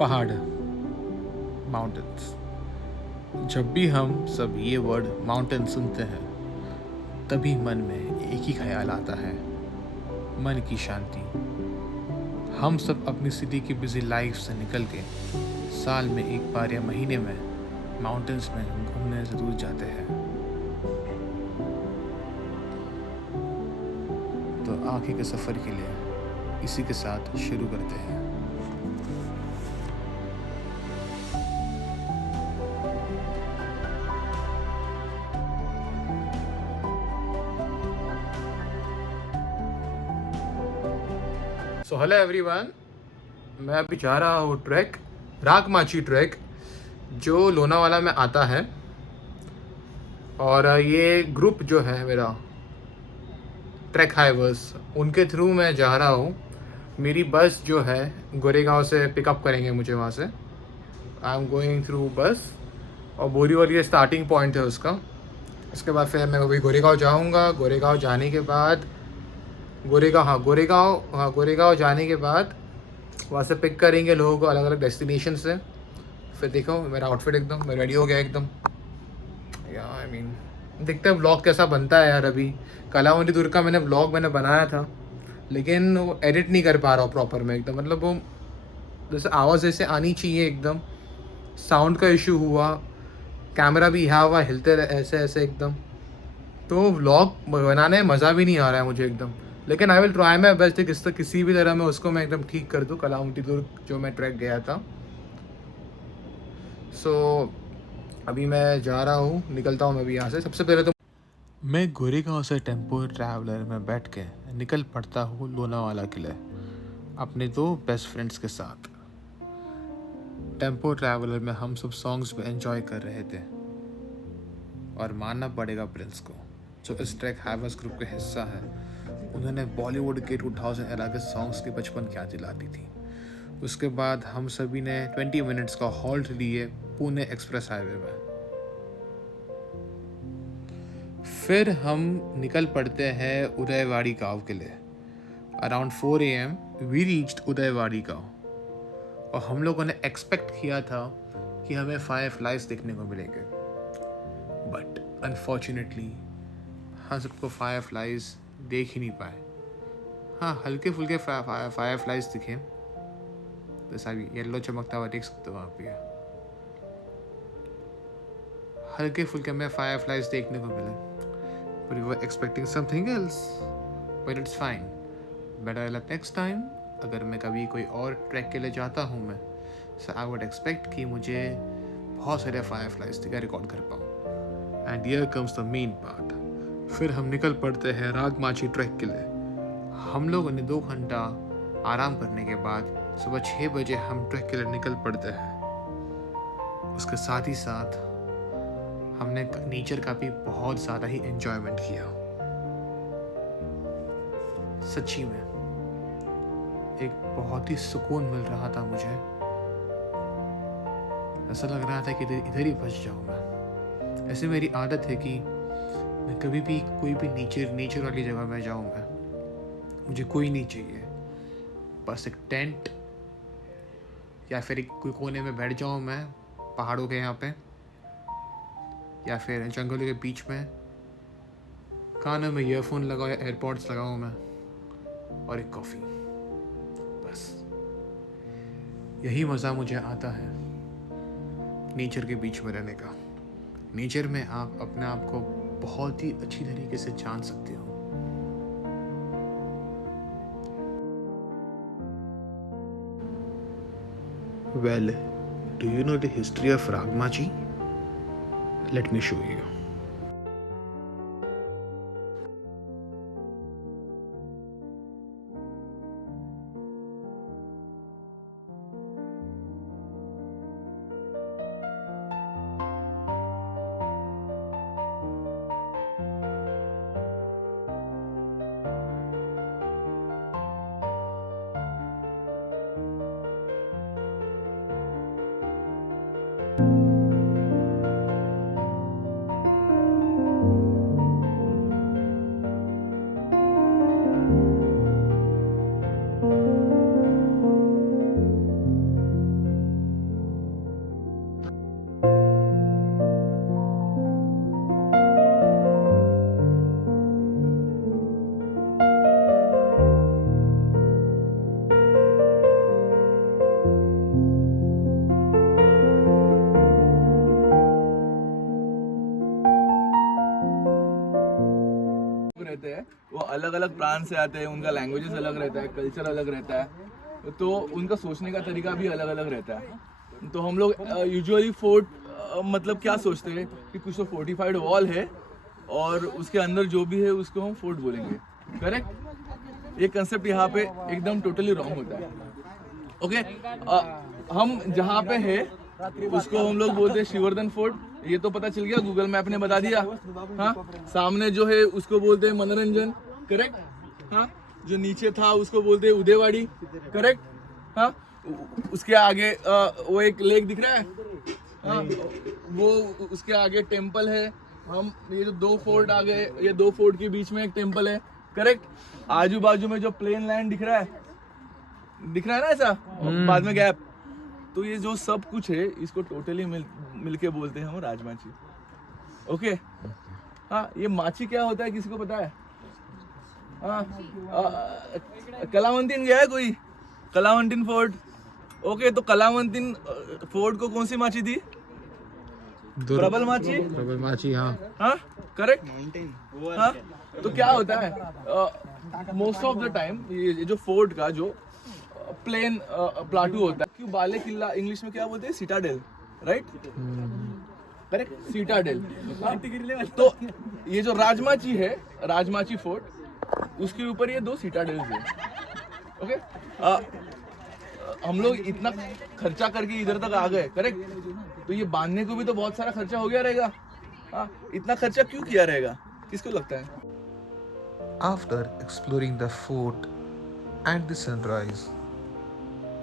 पहाड़, माउंटेन्स। जब भी हम सब ये वर्ड माउंटेन सुनते हैं तभी मन में एक ही ख्याल आता है, मन की शांति। हम सब अपनी सिटी की बिजी लाइफ से निकल के साल में एक बार या महीने में माउंटेन्स में घूमने ज़रूर जाते हैं। तो आगे के सफ़र के लिए इसी के साथ शुरू करते हैं। सो हेलो एवरीवन, मैं अभी जा रहा हूँ ट्रैक, रागमाची ट्रैक, जो लोनावाला में आता है। और ये ग्रुप जो है मेरा, ट्रैक हाइवर्स, उनके थ्रू मैं जा रहा हूँ। मेरी बस जो है गोरेगांव से पिकअप करेंगे मुझे वहाँ से। आई एम गोइंग थ्रू बस, और बोरीवली ये स्टार्टिंग पॉइंट है उसका। इसके बाद फिर मैं अभी गोरेगांव जाऊँगा। गोरेगांव जाने के बाद गोरेगांव जाने के बाद वहाँ से पिक करेंगे लोगों को अलग अलग डेस्टिनेशन से। फिर देखो मेरा आउटफिट एकदम मैं रेडी हो गया एकदम। आई मीन देखते हैं व्लॉग कैसा बनता है यार। अभी कलावंती दुर्ग का मैंने बनाया था, लेकिन वो एडिट नहीं कर पा रहा हूँ प्रॉपर में एकदम। मतलब वो जैसे आवाज़ जैसे आनी चाहिए एकदम, साउंड का इशू हुआ, कैमरा भी यहाँ हुआ हिलते ऐसे ऐसे एकदम। तो व्लॉग बनाने में मज़ा भी नहीं आ रहा है मुझे एकदम। लेकिन I will try my best, किसी भी तरह में उसको मैं एकदम ठीक कर दूँ, कलावंती दुर्ग जो मैं ट्रैक गया था। सो अभी मैं जा रहा हूँ, निकलता हूँ मैं भी यहाँ से। सबसे पहले तो मैं गोरेगांव से टेम्पो ट्रैवलर में बैठ के निकल पड़ता हूँ लोनावाला किले अपने दो बेस्ट फ्रेंड्स के साथ। टेम्पो ट्रैवलर में हम सब सॉन्ग्स भी एंजॉय कर रहे थे, और मानना पड़ेगा प्रिंस को, जो इस ट्रैक हाइवर्स ग्रुप का हिस्सा है। उन्होंने बॉलीवुड के 2000 एरा के सॉन्ग्स की बचपन याद दिला दी थी। उसके बाद हम सभी ने 20 मिनट्स का हॉल्ट लिए पुणे एक्सप्रेस हाईवे में। फिर हम निकल पड़ते हैं उदयवाड़ी गांव के लिए। अराउंड 4 AM वी रीच्ड उदयवाड़ी गांव, और हम लोगों ने एक्सपेक्ट किया था कि हमें फायर फ्लाइज देखने को मिलेंगे, बट अनफॉर्चुनेटली हम सबको फायर फ्लाइज देख ही नहीं पाए। हाँ, हल्के फुल्के फायर फ्लाइज दिखे, जैसा भी येलो चमकता हुआ देख सकते हो वहाँ पे। हल्के फुल्के में फायर फ्लाइज देखने को मिले, but we were expecting something else, but it's fine, better luck next time. अगर मैं कभी कोई और ट्रैक के लिए जाता हूँ मैं, सो आई वुड एक्सपेक्ट कि मुझे बहुत सारे फायर फ्लाइज दिखा रिकॉर्ड कर पाऊँ। And here comes the main part. फिर हम निकल पड़ते हैं रागमाची ट्रैक के लिए। हम लोगों ने 2 घंटा आराम करने के बाद सुबह 6 बजे हम ट्रैक के लिए निकल पड़ते हैं। उसके साथ ही साथ हमने नेचर का भी बहुत ज़्यादा ही एंजॉयमेंट किया। सच्ची में एक बहुत ही सुकून मिल रहा था मुझे। ऐसा लग रहा था कि इधर ही बस जाऊँ मैं। ऐसे मेरी आदत है कि मैं कभी भी कोई भी नेचर वाली जगह में जाऊँगा, मुझे कोई नहीं चाहिए, बस एक टेंट या फिर एक कोई कोने में बैठ जाऊँ मैं पहाड़ों के यहाँ पे, या फिर जंगलों के बीच में, कानों में ईयरफोन लगाओ या एयरपॉड्स लगाऊँ मैं, और एक कॉफ़ी। बस यही मज़ा मुझे आता है नेचर के बीच में रहने का। नेचर में आप अपने आप को बहुत ही अच्छी तरीके से जान सकते हो। Well, do you know the history of Ragmachi? Let me show you. हैं वो अलग अलग प्रांत से आते हैं, उनका लैंग्वेजेस अलग रहता है, कल्चर अलग रहता है, तो उनका सोचने का तरीका भी अलग अलग रहता है। तो हम लोग यूजुअली फोर्ट मतलब क्या सोचते हैं कि कुछ तो फोर्टिफाइड वॉल है और उसके अंदर जो भी है उसको हम फोर्ट बोलेंगे, करेक्ट। ये कंसेप्ट यहाँ पे एकदम टोटली रॉन्ग होता है। ओके, हम जहाँ पे है उसको हम लोग बोलते हैं शिवर्धन फोर्ट, ये तो पता चल गया, गूगल मैप ने बता दिया। हाँ, सामने जो है उसको बोलते हैं मनोरंजन, करेक्ट। हाँ, जो नीचे था उसको बोलते हैं उदयवाड़ी, करेक्ट। हाँ, उसके आगे वो एक लेक दिख रहा है, हाँ, वो उसके आगे टेम्पल है। हम ये जो 2 फोर्ट आ गए, ये 2 फोर्ट के बीच में एक टेम्पल है, करेक्ट। आजू बाजू में जो प्लेन लैंड दिख रहा है ना ऐसा, बाद में गैप, तो ये जो सब कुछ है इसको टोटली मिलके बोलते हैं हम राजमाची। ओके, हाँ, ये माची क्या होता है किसी को पता है? हाँ, कलावंतीन गया है कोई? कलावंतीन फोर्ट। ओके, तो कलावंतीन फोर्ट को कौन सी माची थी? प्रबल माची। हाँ, करेक्ट। हाँ, तो क्या होता है मोस्ट ऑफ द टाइम ये जो फोर्ट का जो प्लेन प्लाटू होता है, क्यों बाले किला इंग्लिश में क्या बोलते हैं? Citadel, right, correct, Citadel. तो ये जो राजमाची है, राजमाची फोर्ट, उसके ऊपर ये 2 सिटाडेल्स है। ओके, हम लोग इतना खर्चा करके इधर तक आ गए, करेक्ट, तो ये बांधने को भी तो बहुत सारा खर्चा हो गया रहेगा। हाँ, इतना खर्चा क्यों किया रहेगा, किसको लगता है? After exploring the fort and the sunrise,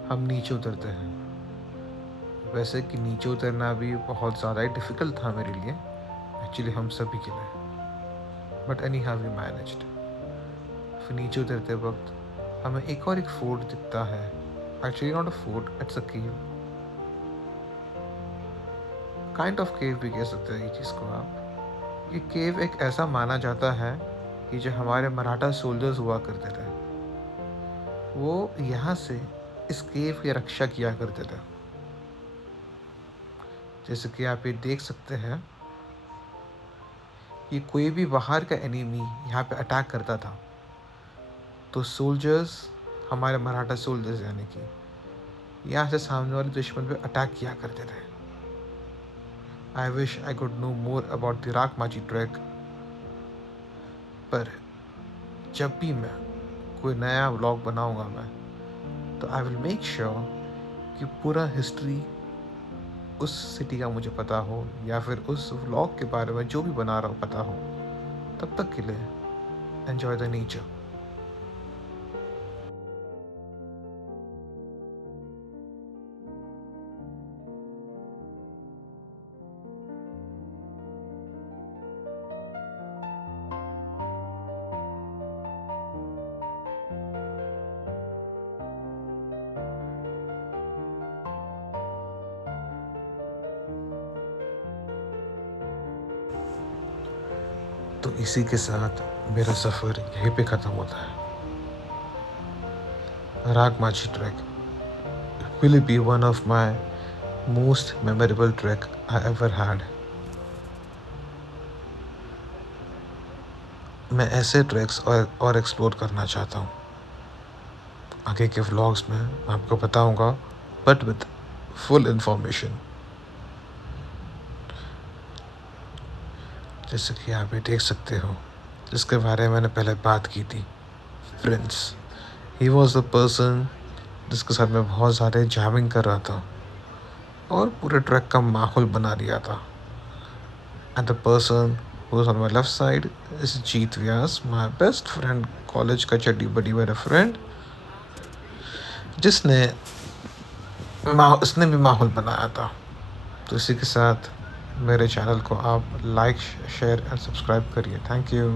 हम नीचे उतरते हैं। वैसे कि नीचे उतरना भी बहुत ज़्यादा ही डिफ़िकल्ट था मेरे लिए, एक्चुअली हम सभी के लिए, but anyhow we managed. फिर नीचे उतरते वक्त हमें एक फोर्ट दिखता है, actually not a fort, it's a cave, kind of cave भी कह सकते हैं ये चीज़ को आप। ये केव एक ऐसा माना जाता है कि जो हमारे मराठा सोल्जर्स हुआ करते थे, वो यहाँ से इस केव की रक्षा किया करते थे। जैसे कि आप ये देख सकते हैं कि कोई भी बाहर का एनिमी यहाँ पे अटैक करता था तो सोल्जर्स, हमारे मराठा सोल्जर्स यानी कि यहाँ से सामने वाले दुश्मन पे अटैक किया करते थे। I wish I could know more about the Rajmachi trek, पर जब भी मैं कोई नया व्लॉग बनाऊंगा मैं, तो आई विल मेक श्योर कि पूरा हिस्ट्री उस सिटी का मुझे पता हो, या फिर उस व्लॉग के बारे में जो भी बना रहा हूँ पता हो। तब तक के लिए एन्जॉय द नेचर। तो इसी के साथ मेरा सफ़र यहीं पे ख़त्म होता है। रागमाची track will be one of my most memorable trek I ever had. मैं ऐसे ट्रैक्स और एक्सप्लोर करना चाहता हूँ। आगे के व्लॉग्स में मैं आपको बताऊँगा, बट विद फुल इंफॉर्मेशन। जैसे कि आप ये देख सकते हो, जिसके बारे में मैंने पहले बात की थी, Prince. He was the person जिसके साथ मैं बहुत ज़्यादा जैमिंग कर रहा था और पूरे ट्रैक का माहौल बना दिया था। And the person who is on my left side is Jeet Vyas, my best friend, college का चड्डी बड़ी मेरा फ्रेंड, उसने भी माहौल बनाया था। तो इसी के साथ मेरे चैनल को आप लाइक, शेयर एंड सब्सक्राइब करिए। Thank you.